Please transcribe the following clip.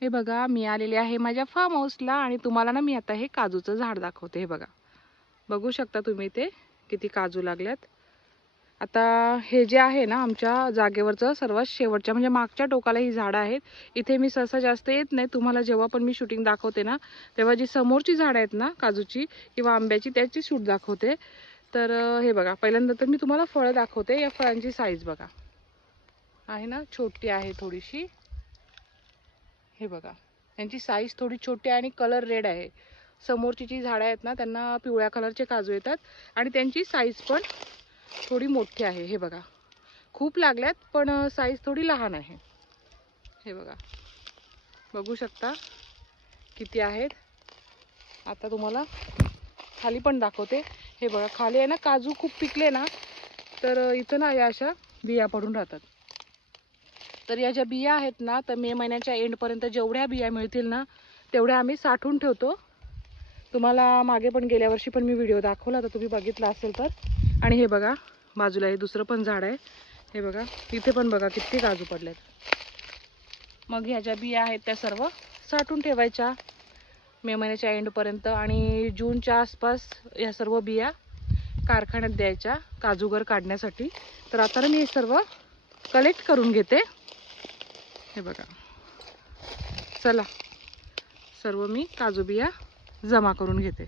हे बघा, मी आलेले आहे माझ्या फार्म हाऊसला आणि तुम्हाला ना मी आता हे काजूचं झाड दाखवते. हे बघा, बघू शकता तुम्ही ते किती काजू लागल्यात. आता हे जे आहे ना आमच्या जागेवरचं सर्वात शेवटच्या म्हणजे मागच्या टोकाला ही झाडं आहेत. इथे मी सहसा जास्त येत नाही. तुम्हाला जेव्हा पण मी शूटिंग दाखवते ना तेव्हा जी समोरची झाडं आहेत ना काजूची किंवा आंब्याची त्याची शूट दाखवते. तर हे बघा, पहिल्यांदा तर मी तुम्हाला फळं दाखवते. या फळांची साईज बघा आहे ना, छोटी आहे थोडीशी. हे बघा, यांची साईज थोडी छोटी आहे आणि कलर रेड आहे. समोरची जी झाडं आहेत ना त्यांना पिवळ्या कलरचे काजू येतात आणि त्यांची साईज पण थोडी मोठी आहे. हे बघा, खूप लागल्यात पण साईज थोडी लहान आहे. हे बघा, बघू शकता किती आहेत. आता तुम्हाला खाली पण दाखवते. हे बघा, खाली आहे ना काजू खूप पिकले ना तर इथं ना या अशा बिया पडून राहतात. तर या ज्या बिया आहेत ना तर मे महिन्याच्या एंडपर्यंत जेवढ्या बिया मिळतील ना तेवढ्या आम्ही साठवून ठेवतो. तुम्हाला मागे पण गेल्या वर्षी पण मी व्हिडिओ दाखवला तर तुम्ही बघितला असेल तर. आणि हे बघा, बाजूला हे दुसरं पण झाड आहे. हे बघा, इथे पण बघा किती काजू पडलेत. मग ह्या ज्या बिया आहेत त्या सर्व साठवून ठेवायच्या मे महिन्याच्या एंडपर्यंत आणि जूनच्या आसपास या सर्व बिया कारखान्यात द्यायच्या काजूगर काढण्यासाठी. तर आता मी हे सर्व कलेक्ट करून घेते. हे बघा, चला सर्व मी काजू बिया जमा करून घेते.